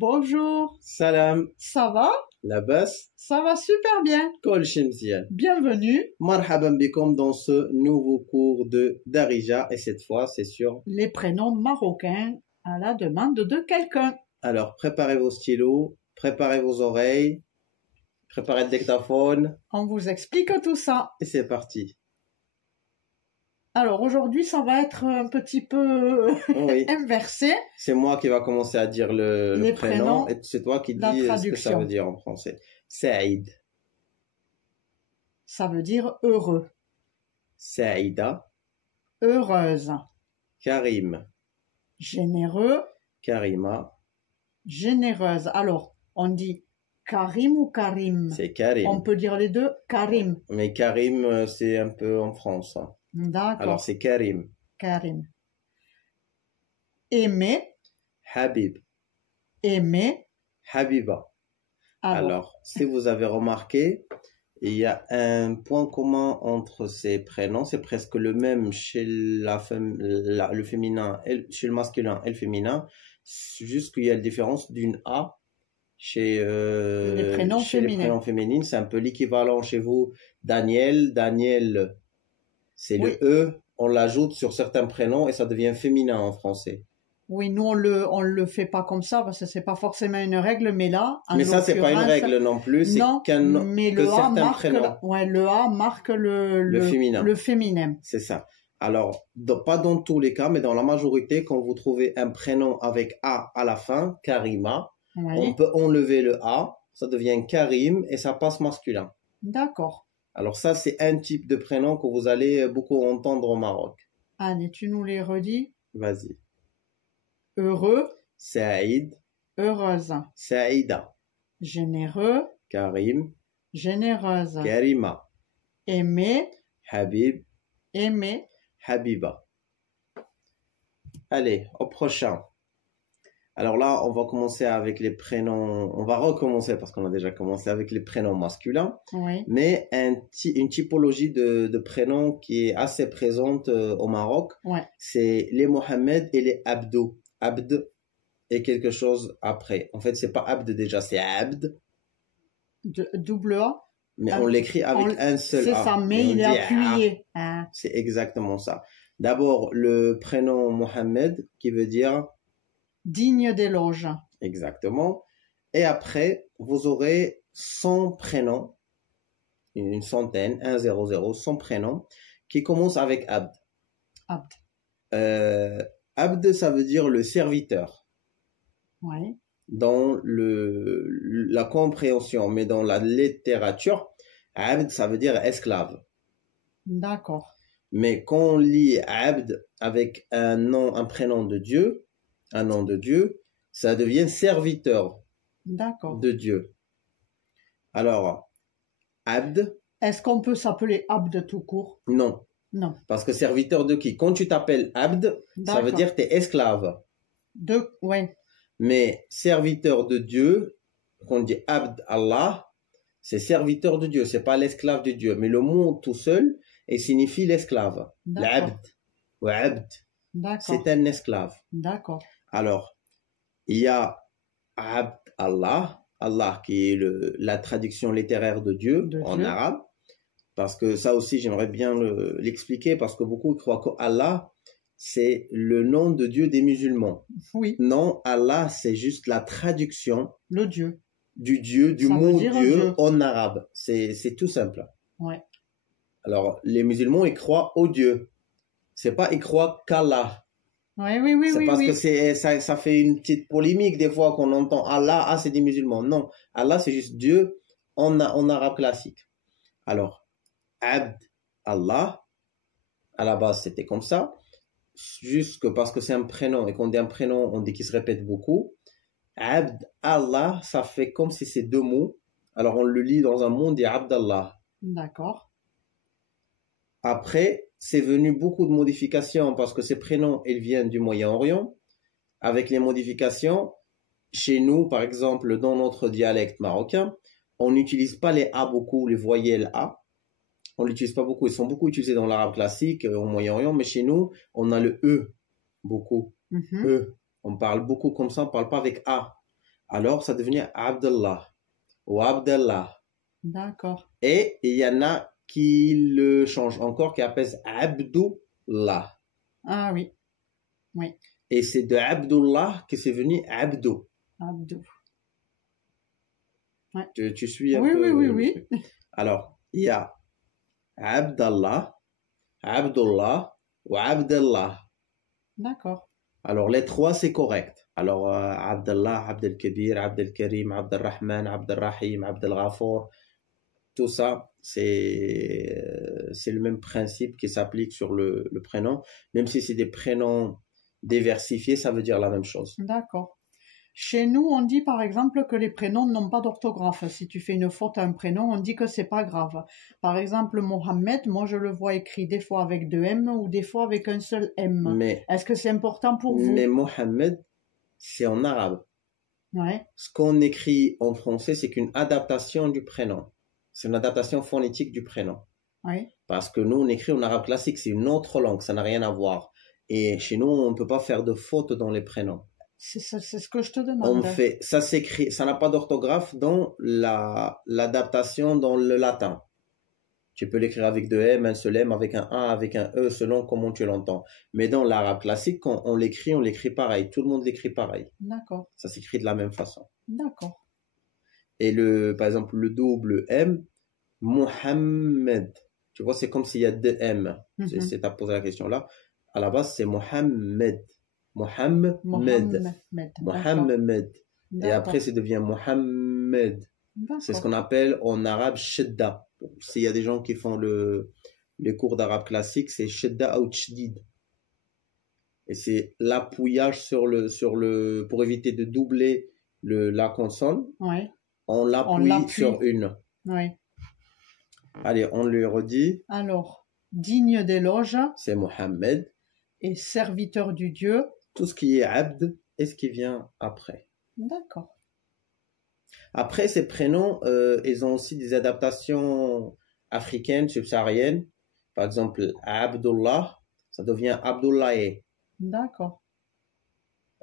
Bonjour, Salam, ça va? labas, Ça va super bien. kol shemzian. Bienvenue. Marhaban bikom dans ce nouveau cours de Darija et cette fois c'est sur. Les prénoms marocains à la demande de quelqu'un. Alors préparez vos stylos, préparez vos oreilles, préparez le dictaphone On vous explique tout ça. et c'est parti. Alors aujourd'hui, ça va être un petit peu Oui, inversé. c'est moi qui va commencer à dire le Les prénom prénoms, et c'est toi qui la dis ce que ça traduction. veut dire en français. Saïd, Ça veut dire heureux, Saïda, heureuse, Karim, généreux, Karima, généreuse. Alors, on dit Karim ou Karim? c'est Karim. On peut dire les deux, Karim. Mais Karim c'est un peu en France, hein. Alors D'accord, c'est Karim. Karim. Aimer, Habib, aimer. Habiba. Alors, si vous avez remarqué, il y a un point commun entre ces prénoms, c'est presque le même chez le féminin, chez le masculin et le féminin, juste qu'il y a la différence d'une A chez Les prénoms chez les féminins. prénoms féminines. C'est un peu l'équivalent chez vous. Daniel, Daniel, c'est Oui. le E, on l'ajoute sur certains prénoms et ça devient féminin en français. Oui, nous on le fait pas comme ça parce que c'est pas forcément une règle, mais là, en Mais ça, c'est pas une l'occurrence, règle non plus, c'est non, mais que le A certains marque, prénoms. le A marque Le féminin. le féminin. C'est ça. Alors, pas dans tous les cas, mais dans la majorité, quand vous trouvez un prénom avec A à la fin, Karima, Oui, on peut enlever le A, ça devient Karim et ça passe masculin. d'accord. Alors ça, c'est un type de prénom que vous allez beaucoup entendre au Maroc. Allez, tu nous les redis. Vas-y. Heureux, Saïd, heureuse, Saïda, généreux, Karim, généreuse, Karima, aimer, Habib, aimer. Habiba. Allez, au prochain. Alors là, on va commencer avec les prénoms. On va recommencer parce qu'on a déjà commencé avec les prénoms masculins, Oui, mais une typologie de prénoms qui est assez présente au Maroc, ouais. c'est les Mohamed et les Abdou. Abd est quelque chose après. En fait, c'est pas Abd déjà, c'est Abd, Double A. mais on l'écrit avec un seul C'est A. ça, mais Et on il est dit appuyé. A. Hein. C'est exactement ça. D'abord, le prénom Mohamed qui veut dire Digne d'éloge. exactement. Et après, vous aurez 100 prénoms, une centaine, 100, 100 prénoms, qui commencent avec Abd. Abd. Abd, ça veut dire le serviteur. Oui, Dans la compréhension, mais dans la littérature, Abd, ça veut dire esclave. d'accord. Mais quand on lit Abd avec un nom, un prénom de Dieu, un nom de Dieu, ça devient serviteur D'accord. de Dieu. Alors, Abd, Est-ce qu'on peut s'appeler Abd tout court? non. Non. Parce que serviteur de qui? Quand tu t'appelles Abd, ça veut D'accord. dire que tu es esclave. Ouais. Mais serviteur de Dieu, quand on dit Abd Allah, c'est serviteur de Dieu, c'est pas l'esclave de Dieu. Mais le mot tout seul, il signifie l'esclave. D'accord. L'abd ou abd, D'accord. c'est un esclave. D'accord. Alors, il y a Abd Allah, Allah qui est la traduction littéraire de Dieu en arabe. Parce que ça aussi, j'aimerais bien l'expliquer, parce que beaucoup croient que Allah, c'est le nom de Dieu des musulmans. Oui. Non, Allah, c'est juste la traduction Le Dieu. du Dieu, du Ça veut mot dire Dieu Dieu. en arabe. C'est tout simple. Ouais. Alors, les musulmans, ils croient au Dieu. C'est pas ils croient qu'Allah. Oui, oui, oui, C'est oui, parce oui. que ça fait une petite polémique des fois qu'on entend Allah, ah, c'est des musulmans. Non, Allah, c'est juste Dieu en arabe classique. Alors, Abd Allah, à la base, c'était comme ça. Juste que parce que c'est un prénom et qu'on dit un prénom, on dit qu'il se répète beaucoup. Abd Allah, ça fait comme si c'est deux mots. Alors, on le lit dans un mot, on dit Abdallah. D'accord. Après, c'est venu beaucoup de modifications parce que ces prénoms, ils viennent du Moyen-Orient. Avec les modifications, chez nous, par exemple, dans notre dialecte marocain, on n'utilise pas les A beaucoup, les voyelles A. On l'utilise pas beaucoup. Ils sont beaucoup utilisés dans l'arabe classique, au Moyen-Orient, mais chez nous, on a le E, beaucoup. Mhm. E. On parle beaucoup comme ça, on parle pas avec A. alors ça devenait Abdullah ou Abdallah. D'accord. Et il y en a qui le changent encore, qui appellent Abdullah. Ah oui. Oui. Et c'est de Abdullah que c'est venu Abdou. Abdou. Ouais. Tu suis un Oui, peu oui, le oui, truc. Alors, il y a Abdallah, Abdullah ou Abdallah. D'accord. Alors, les trois, c'est correct. Alors, Abdallah, Abdel-Kabir, Abdel-Karim, Abdel-Rahman, Abdel-Rahim, Abdel-Ghafour, tout ça, c'est le même principe qui s'applique sur le prénom. Même si c'est des prénoms diversifiés, ça veut dire la même chose. D'accord. Chez nous, on dit par exemple que les prénoms n'ont pas d'orthographe. Si tu fais une faute à un prénom, on dit que c'est pas grave. Par exemple, Mohamed, moi je le vois écrit des fois avec deux M ou des fois avec un seul M. Mais, Est-ce que c'est important pour vous? mais Mohamed, c'est en arabe. Ouais. Ce qu'on écrit en français, c'est qu'une adaptation du prénom. C'est une adaptation phonétique du prénom. Oui. Parce que nous, on écrit en arabe classique, c'est une autre langue, ça n'a rien à voir. Et chez nous, on ne peut pas faire de faute dans les prénoms. C'est ce que je te On demande. fait, ça s'écrit, ça n'a pas d'orthographe dans l'adaptation dans le latin. Tu peux l'écrire avec deux M, un seul M, avec un A, avec un E, selon comment tu l'entends. Mais dans l'arabe classique, quand on l'écrit pareil. Tout le monde l'écrit pareil. D'accord. Ça s'écrit de la même façon. D'accord. Et par exemple, le double M, Mohammed. Tu vois, c'est comme s'il y a deux M. Mhm. C'est à poser la question là. À la base, c'est Mohammed. Mohammed. Mohammed. Mohammed. Et D'accord. après, ça devient Mohammed. C'est ce D'accord. qu'on appelle en arabe shidda. S'il y a des gens qui font les cours d'arabe classique, c'est shidda ou tshdid. Et c'est l'appuyage pour éviter de doubler la consonne. Oui. On l'appuie sur une. Oui. Allez, on lui redit. Alors, digne d'éloge C'est Mohammed. et serviteur du Dieu. Tout ce qui est abd et ce qui vient après. D'accord. Après, ces prénoms, ils ont aussi des adaptations africaines, subsahariennes. Par exemple, Abdullah, ça devient Abdoulaye. D'accord.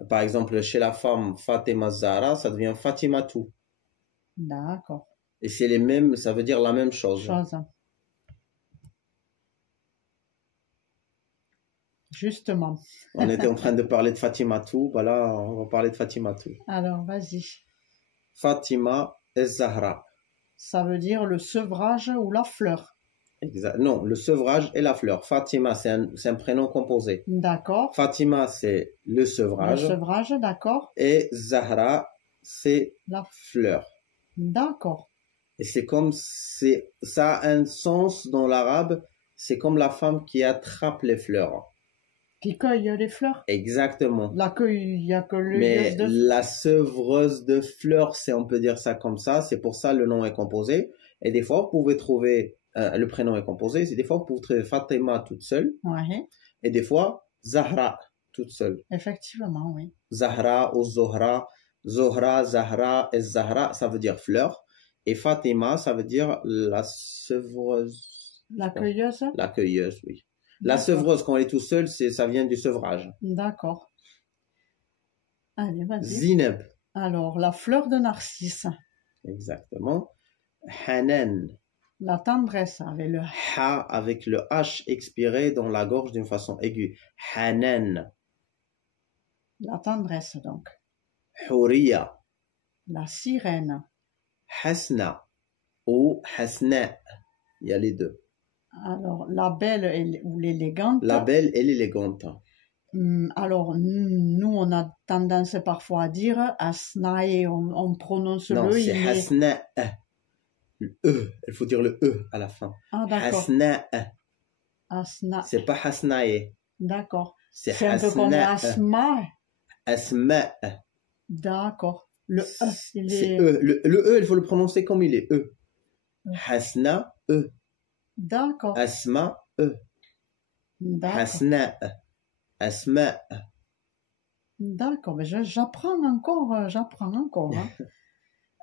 Par exemple, chez la femme Fatima Zahra, ça devient Fatimatou. D'accord. Et c'est les mêmes, ça veut dire la même chose. Justement. On était en train de parler de Fatimatou, voilà, on va parler de Fatimatou. Alors, vas-y. Fatima et Zahra. Ça veut dire le sevrage ou la fleur. Exact. Non, le sevrage et la fleur. Fatima, c'est un prénom composé. D'accord. Fatima, c'est le sevrage. Le sevrage, d'accord. Et Zahra, c'est la fleur. D'accord. Et ça a un sens dans l'arabe, c'est comme la femme qui attrape les fleurs. Qui cueille les fleurs. Exactement. La cueille, il n'y a que le. Mais la sevreuse de fleurs, on peut dire ça comme ça, c'est pour ça le nom est composé. Et des fois, vous pouvez trouver, le prénom est composé, c'est des fois, vous pouvez trouver Fatima toute seule. Ouais. Et des fois, Zahra toute seule. Effectivement, oui. Zahra ou Zohra. Zohra, Zahra et Zahra, ça veut dire fleur. Et Fatima, ça veut dire la sevreuse. La cueilleuse. La cueilleuse, oui. La sevreuse, quand elle est tout seule, ça vient du sevrage. D'accord. Allez, vas-y. Zineb. Alors, la fleur de narcisse. Exactement. Hanan. La tendresse avec le Ha avec le H expiré dans la gorge d'une façon aiguë. Hanan. La tendresse, donc. Huriya. La sirène. Hasna ou Hasna. Il y a les deux. Alors, la belle ou l'élégante. La belle et l'élégante. Alors, nous, on a tendance parfois à dire Asnae, on prononce non, le. C'est Hasna. Le E. Il faut dire le E à la fin. Ah, d'accord. Hasna. Asna. C'est pas Hasnae. D'accord. C'est un peu comme Asma. Asma. D'accord. Le E, c'est E. Le E, il faut le prononcer comme il est. E. Hasna, E. D'accord. Asma, E. D'accord. Hasna, Asma. D'accord, mais j'apprends encore.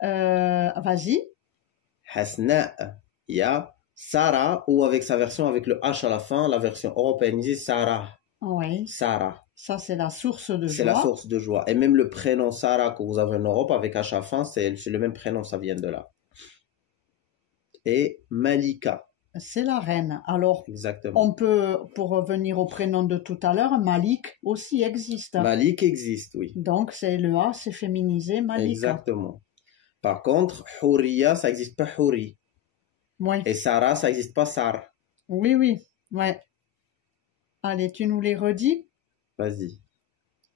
Hein. Vas-y. Hasna. Il y a Sarah, ou avec sa version avec le H à la fin, la version européenne, dit Sarah. Oui, Sarah. ça c'est la source de C'est joie. la source de joie. Et même le prénom Sarah que vous avez en Europe avec H à la fin, c'est le même prénom, ça vient de là. Et Malika. C'est la reine. Alors, Exactement. on peut, pour revenir au prénom de tout à l'heure, Malik aussi existe. Malik existe, oui. Donc, c'est le A, c'est féminisé, Malika. Exactement. Par contre, Houriya, ça n'existe pas Houri. Oui, Et Sarah, ça n'existe pas Sar. oui, oui, ouais. Allez, tu nous les redis? Vas-y.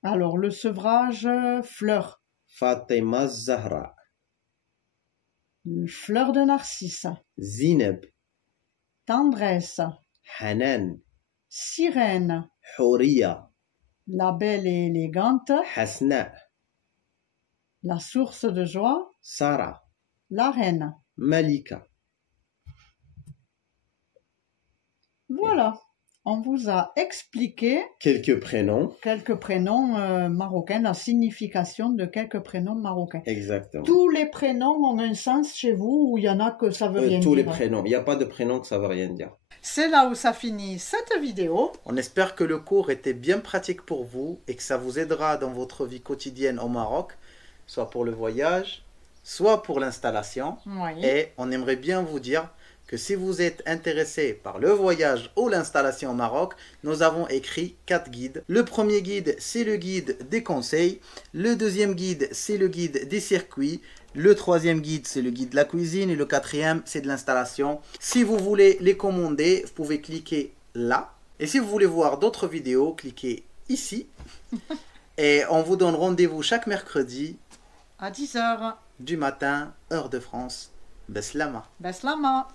Alors, le sevrage, fleur. Fatima Zahra. Fleur de narcisse. Zineb. Tendresse. Hanan. Sirène. Houriya. La belle et élégante. Hasna. La source de joie. Sarah. La reine. Malika. Voilà. On vous a expliqué Quelques prénoms. quelques prénoms marocains, la signification de quelques prénoms marocains. Exactement. Tous les prénoms ont un sens chez vous ou il y en a que ça veut rien Tous les dire? prénoms. Il n'y a pas de prénom que ça ne veut rien dire. C'est là où ça finit cette vidéo. On espère que le cours était bien pratique pour vous et que ça vous aidera dans votre vie quotidienne au Maroc, soit pour le voyage, soit pour l'installation. Oui. Et on aimerait bien vous dire que si vous êtes intéressé par le voyage ou l'installation au Maroc, nous avons écrit 4 guides. Le premier guide, c'est le guide des conseils. Le deuxième guide, c'est le guide des circuits. Le troisième guide, c'est le guide de la cuisine. Et le quatrième, c'est de l'installation. Si vous voulez les commander, vous pouvez cliquer là. Et si vous voulez voir d'autres vidéos, cliquez ici. Et on vous donne rendez-vous chaque mercredi À 10h. du matin, heure de France. Beslama. Beslama.